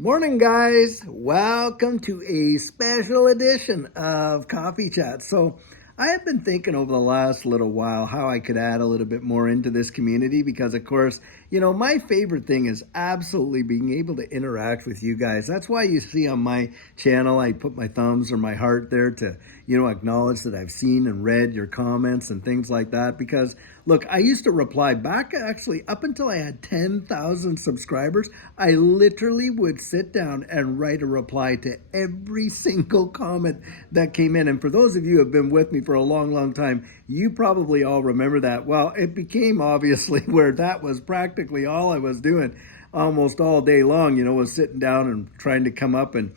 Morning, guys. Welcome to a special edition of Coffee Chat. So, I have been thinking over the last little while how I could add a little bit more into this community because, of course, my favorite thing is absolutely being able to interact with you guys. That's why you see on my channel, I put my thumbs or my heart there to, acknowledge that I've seen and read your comments and things like that. Because, look, I used to reply back actually up until I had 10,000 subscribers. I literally would sit down and write a reply to every single comment that came in. And for those of you who have been with me for a long, long time, you probably all remember that. Well, it became obviously where that was practically all I was doing almost all day long, was sitting down and trying to come up and,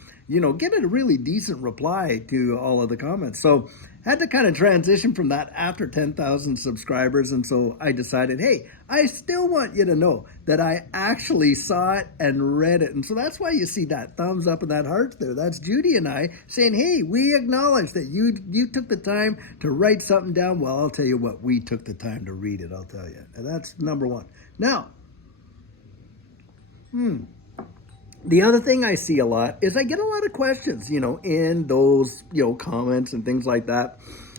get a really decent reply to all of the comments. So had to kind of transition from that after 10,000 subscribers. And so I decided, hey, I still want you to know that I actually saw it and read it. And so that's why you see that thumbs up and that heart there. That's Judy and I saying, hey, we acknowledge that you took the time to write something down. Well, I'll tell you what, we took the time to read it, I'll tell you. And that's number one. Now, the other thing I see a lot is I get a lot of questions, in those, comments and things like that.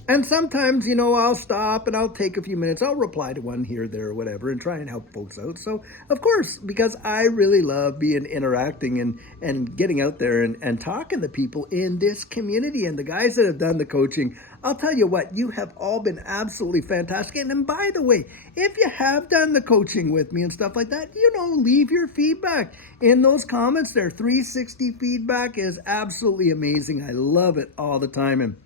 And sometimes, I'll stop and I'll take a few minutes. I'll reply to one here, there, or whatever and try and help folks out. So, of course, because I really love being interacting and getting out there and talking to people in this community and the guys that have done the coaching. I'll tell you what, you have all been absolutely fantastic. And by the way, if you have done the coaching with me and stuff like that, leave your feedback in those comments there. 360 feedback is absolutely amazing. I love it all the time. And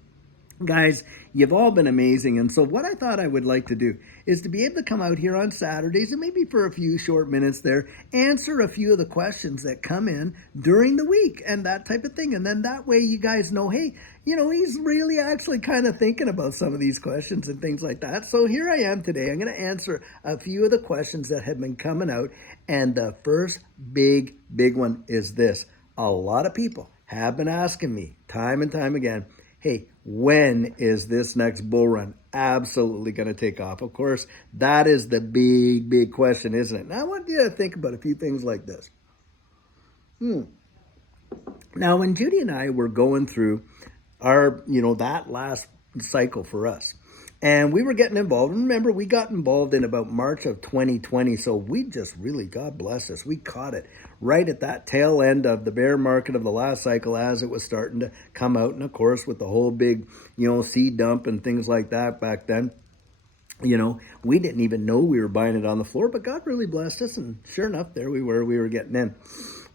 guys, you've all been amazing. And so what I thought I would like to do is to be able to come out here on Saturdays and maybe for a few short minutes there, answer a few of the questions that come in during the week and that type of thing. And then that way you guys know, hey, he's really actually kind of thinking about some of these questions and things like that. So here I am today. I'm going to answer a few of the questions that have been coming out. And the first big one is this. A lot of people have been asking me time and time again, hey, when is this next bull run absolutely going to take off? Of course, that is the big question, isn't it? Now, I want you to think about a few things like this. Now, when Judy and I were going through our, that last cycle for us, and we were getting involved. Remember, we got involved in about March of 2020. So we just really, God bless us, we caught it right at that tail end of the bear market of the last cycle as it was starting to come out. And of course, with the whole big, seed dump and things like that back then, we didn't even know we were buying it on the floor, but God really blessed us. And sure enough, there we were getting in.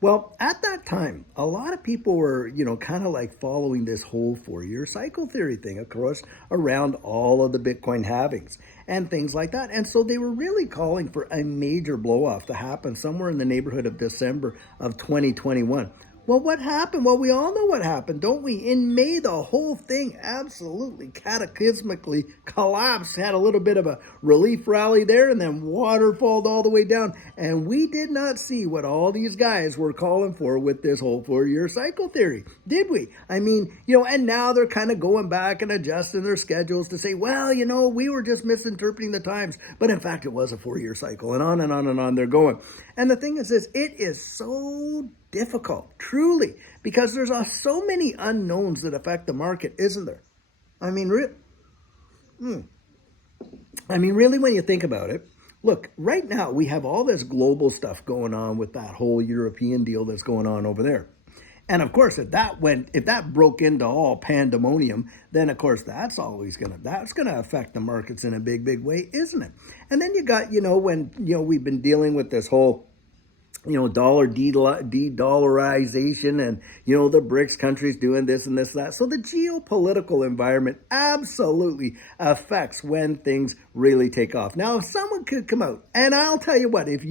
Well, at that time, a lot of people were, kind of like following this whole 4-year cycle theory thing, of course, around all of the Bitcoin halvings and things like that. And so they were really calling for a major blow off to happen somewhere in the neighborhood of December of 2021. Well, what happened? Well, we all know what happened, don't we? In May, the whole thing absolutely cataclysmically collapsed, had a little bit of a relief rally there, and then waterfalled all the way down. And we did not see what all these guys were calling for with this whole 4-year cycle theory, did we? I mean, and now they're kind of going back and adjusting their schedules to say, well, we were just misinterpreting the times. But in fact, it was a 4-year cycle, and on and on and on they're going. And the thing is this, it is so difficult, truly, because there's so many unknowns that affect the market, isn't there? I mean, really, when you think about it, look, right now we have all this global stuff going on with that whole European deal that's going on over there. And of course, if that broke into all pandemonium, then of course that's gonna affect the markets in a big way, isn't it? And then you got, when we've been dealing with this whole dollar de-dollarization and, the BRICS countries doing this and this and that. So the geopolitical environment absolutely affects when things really take off. Now, if someone could come out, and I'll tell you what, if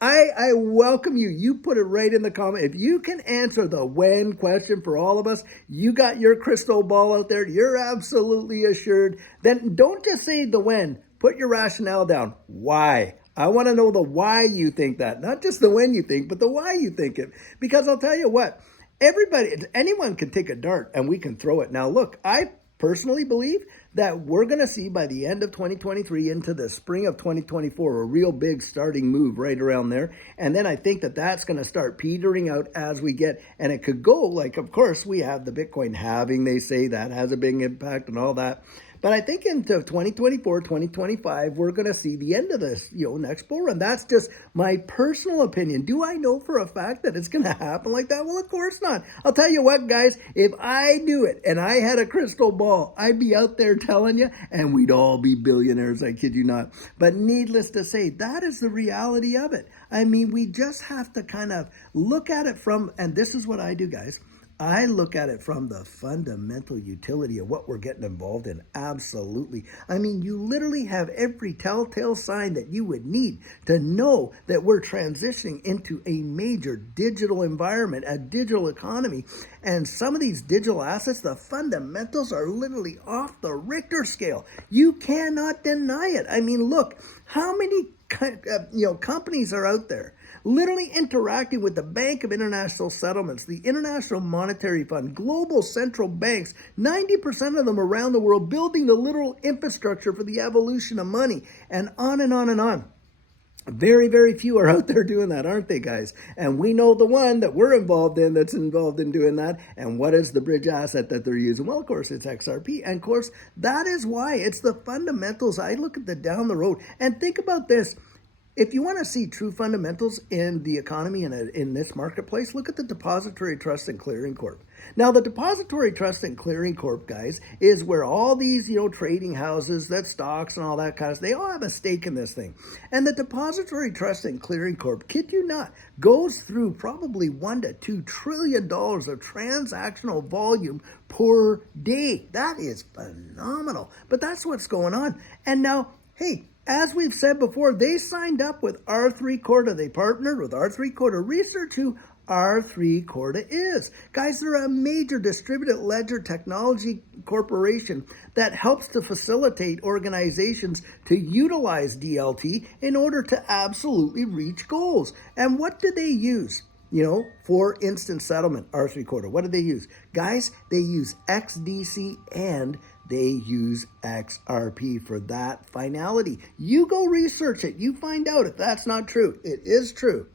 I welcome you. You put it right in the comment. If you can answer the when question for all of us, you got your crystal ball out there, you're absolutely assured, then don't just say the when. Put your rationale down. Why? I want to know the why you think that. Not just the when you think, but the why you think it. Because I'll tell you what, anyone can take a dart and we can throw it. Now, look, I personally believe that we're going to see by the end of 2023 into the spring of 2024 a real big starting move right around there. And then I think that that's going to start petering out as we get, and it could go like, of course, we have the Bitcoin halving, they say that has a big impact and all that. But I think into 2024, 2025, we're going to see the end of this, next bull run. That's just my personal opinion. Do I know for a fact that it's going to happen like that? Well, of course not. I'll tell you what, guys, if I knew it and I had a crystal ball, I'd be out there telling you, and we'd all be billionaires, I kid you not. But needless to say, that is the reality of it. I mean, we just have to kind of look at it from, and this is what I do, guys. I look at it from the fundamental utility of what we're getting involved in. Absolutely. I mean, you literally have every telltale sign that you would need to know that we're transitioning into a major digital environment, a digital economy. And some of these digital assets, the fundamentals are literally off the Richter scale. You cannot deny it. I mean, look, how many companies are out there literally interacting with the Bank of International Settlements, the International Monetary Fund, global central banks, 90% of them around the world building the literal infrastructure for the evolution of money, and on and on and on. Very, very few are out there doing that, aren't they, guys? And we know the one that we're involved in that's involved in doing that. And what is the bridge asset that they're using? Well, of course, it's XRP. And of course, that is why it's the fundamentals. I look at the down the road and think about this. If you want to see true fundamentals in the economy and in this marketplace, look at the Depository Trust and Clearing Corp. Now, the Depository Trust and Clearing Corp, guys, is where all these, trading houses, that stocks and all that kind of stuff, they all have a stake in this thing. And the Depository Trust and Clearing Corp, kid you not, goes through probably $1 to $2 trillion of transactional volume per day. That is phenomenal. But that's what's going on. And now, hey, as we've said before, they signed up with R3 Corda. They partnered with R3 Corda. Research who R3 Corda is. Guys, they're a major distributed ledger technology corporation that helps to facilitate organizations to utilize DLT in order to absolutely reach goals. And what do they use? For instant settlement, R3 Corda. What do they use? Guys, they use XDC and they use XRP for that finality. You go research it. You find out if that's not true. It is true.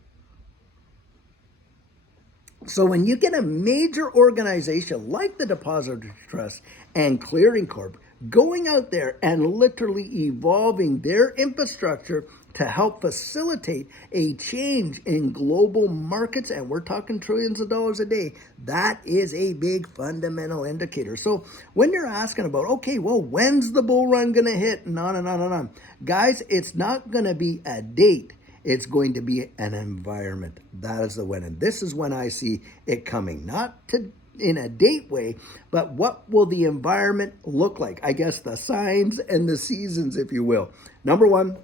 So when you get a major organization like the Depository Trust and Clearing Corp going out there and literally evolving their infrastructure to help facilitate a change in global markets, and we're talking trillions of dollars a day, that is a big fundamental indicator. So when you're asking about, okay, well, when's the bull run going to hit, and on and on and on, guys, it's not going to be a date. It's going to be an environment. That is the when. And this is when I see it coming. Not in a date way, but what will the environment look like? I guess the signs and the seasons, if you will. Number one,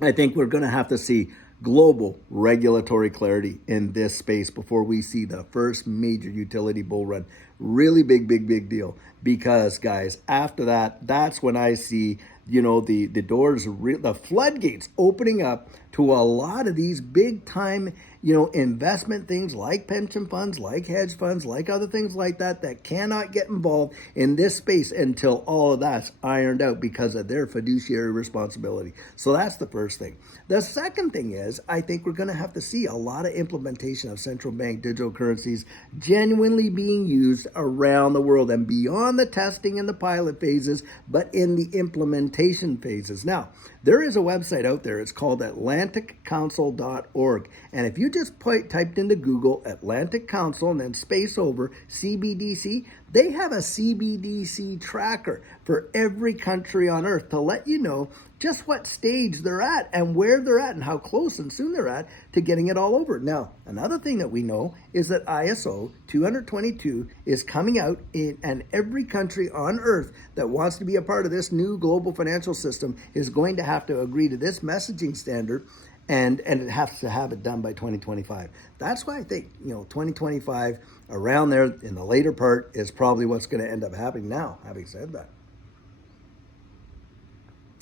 I think we're going to have to see global regulatory clarity in this space before we see the first major utility bull run. Really big deal. Because, guys, after that, that's when I see, the doors, the floodgates opening up to a lot of these big time, investment things like pension funds, like hedge funds, like other things like that cannot get involved in this space until all of that's ironed out because of their fiduciary responsibility. So that's the first thing. The second thing is, I think we're going to have to see a lot of implementation of central bank digital currencies genuinely being used around the world and beyond the testing and the pilot phases, but in the implementation phases. Now, there is a website out there. It's called AtlanticCouncil.org. And if you just typed into Google Atlantic Council and then space over CBDC, they have a CBDC tracker for every country on earth to let you know just what stage they're at and where they're at and how close and soon they're at to getting it all over. Now, another thing that we know is that ISO 222 is coming out and every country on earth that wants to be a part of this new global financial system is going to have to agree to this messaging standard, and it has to have it done by 2025. That's why I think, 2025, around there in the later part, is probably what's going to end up happening. Now, having said that,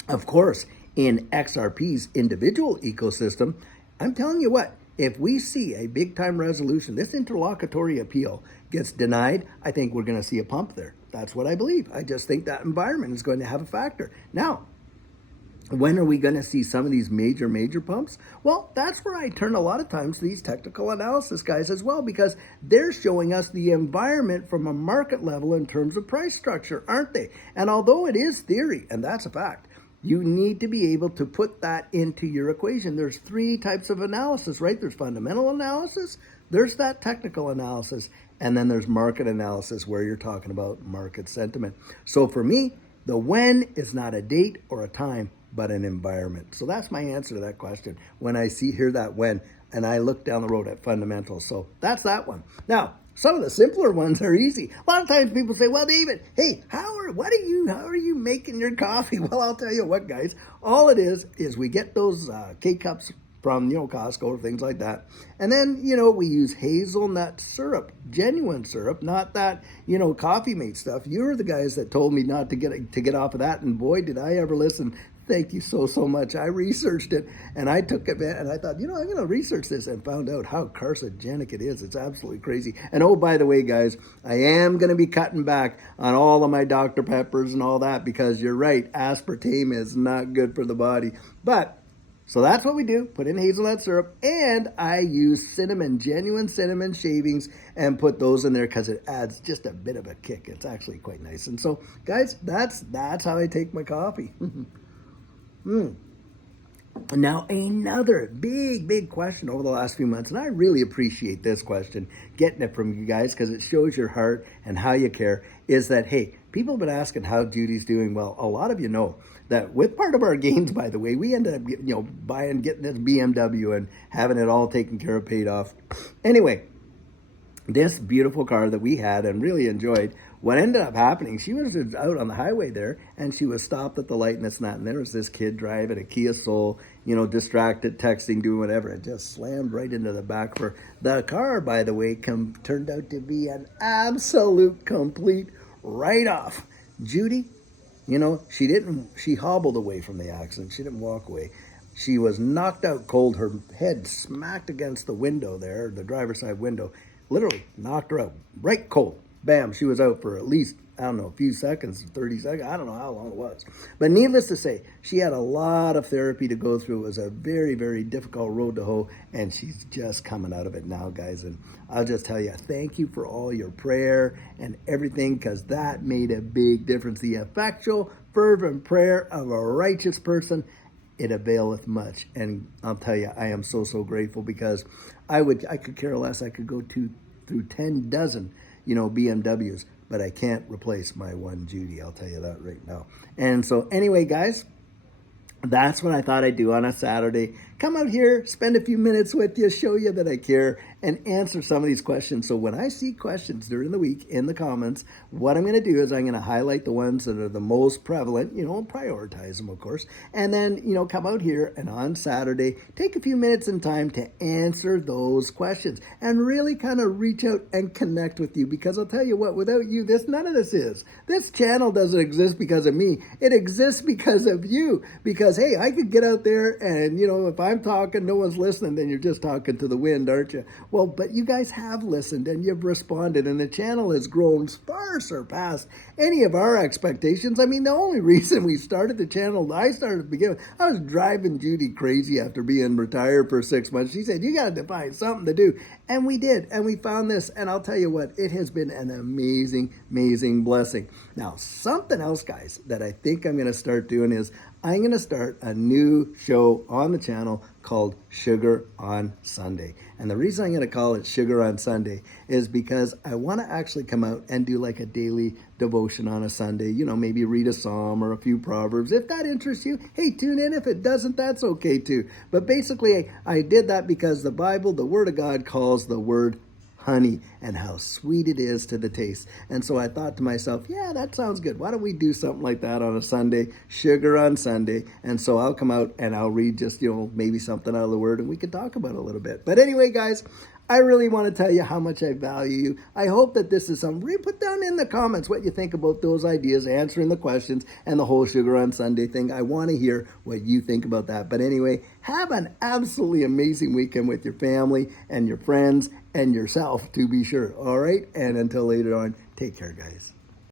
of course, in XRP's individual ecosystem, I'm telling you what, if we see a big time resolution, this interlocutory appeal gets denied, I think we're going to see a pump there. That's what I believe. I just think that environment is going to have a factor. Now, when are we going to see some of these major pumps? Well, that's where I turn a lot of times to these technical analysis guys as well, because they're showing us the environment from a market level in terms of price structure, aren't they? And although it is theory, and that's a fact, you need to be able to put that into your equation. There's three types of analysis, right? There's fundamental analysis, there's that technical analysis, and then there's market analysis where you're talking about market sentiment. So for me, the when is not a date or a time, but an environment. So that's my answer to that question. When I hear that when, and I look down the road at fundamentals. So that's that one. Now, some of the simpler ones are easy. A lot of times people say, well, David, hey, how are you making your coffee? Well, I'll tell you what, guys, all it is we get those K-cups from, Costco or things like that. And then, we use hazelnut syrup, genuine syrup, not that, Coffee Mate stuff. You're the guys that told me not to get off of that. And boy, did I ever listen. Thank you so much. I researched it and I took it and I thought, I'm going to research this, and found out how carcinogenic it is. It's absolutely crazy. And oh, by the way, guys, I am going to be cutting back on all of my Dr. Peppers and all that, because you're right, aspartame is not good for the body. But so that's what we do. Put in hazelnut syrup, and I use cinnamon, genuine cinnamon shavings, and put those in there because it adds just a bit of a kick. It's actually quite nice. And so, guys, that's how I take my coffee. Now, another big question over the last few months, and I really appreciate this question, getting it from you guys, because it shows your heart and how you care, is that, hey, people have been asking how Judy's doing. Well, a lot of you know that with part of our gains, by the way, we ended up getting this BMW and having it all taken care of, paid off. Anyway, this beautiful car that we had and really enjoyed, what ended up happening, she was out on the highway there, and she was stopped at the light and this and that, and there was this kid driving a Kia Soul, distracted, texting, doing whatever, and just slammed right into the back for the car, by the way, turned out to be an absolute complete write-off. Judy, she hobbled away from the accident. She didn't walk away. She was knocked out cold. Her head smacked against the window there, the driver's side window, literally knocked her out, right cold. Bam, she was out for at least, a few seconds, 30 seconds. I don't know how long it was. But needless to say, she had a lot of therapy to go through. It was a very, very difficult road to hoe, and she's just coming out of it now, guys. And I'll just tell you, thank you for all your prayer and everything, because that made a big difference. The effectual, fervent prayer of a righteous person, it availeth much. And I'll tell you, I am so grateful, because I could care less. I could go through 10 dozen BMWs, but I can't replace my one Judy. I'll tell you that right now. And so anyway, guys, that's what I thought I'd do on a Saturday. Come out here, spend a few minutes with you, show you that I care, and answer some of these questions. So when I see questions during the week in the comments, what I'm going to do is I'm going to highlight the ones that are the most prevalent, prioritize them, of course, and then, come out here and on Saturday, take a few minutes in time to answer those questions and really kind of reach out and connect with you, because I'll tell you what, without you, none of this is. This channel doesn't exist because of me. It exists because of you, because, hey, I could get out there and, if I'm talking, no one's listening, then you're just talking to the wind, aren't you? Well, but you guys have listened and you've responded, and the channel has grown far surpassed any of our expectations. I mean, the only reason we started the channel, I started at the beginning, I was driving Judy crazy after being retired for 6 months. She said, you got to find something to do. And we did, and we found this, and I'll tell you what, it has been an amazing blessing. Now, something else, guys, that I think I'm going to start doing is I'm going to start a new show on the channel called Sugar on Sunday. And the reason I'm going to call it Sugar on Sunday is because I want to actually come out and do like a daily devotion on a Sunday, maybe read a psalm or a few proverbs. If that interests you, hey, tune in. If it doesn't, that's okay too. But basically, I did that because the Bible, the Word of God, calls the word honey, and how sweet it is to the taste. And so I thought to myself, yeah, that sounds good. Why don't we do something like that on a Sunday, Sugar on Sunday? And so I'll come out and I'll read just, maybe something out of the Word, and we can talk about it a little bit. But anyway, guys, I really want to tell you how much I value you. I hope that this is something. Put down in the comments what you think about those ideas, answering the questions, and the whole Sugar on Sunday thing. I want to hear what you think about that. But anyway, have an absolutely amazing weekend with your family and your friends and yourself, to be sure. All right? And until later on, take care, guys.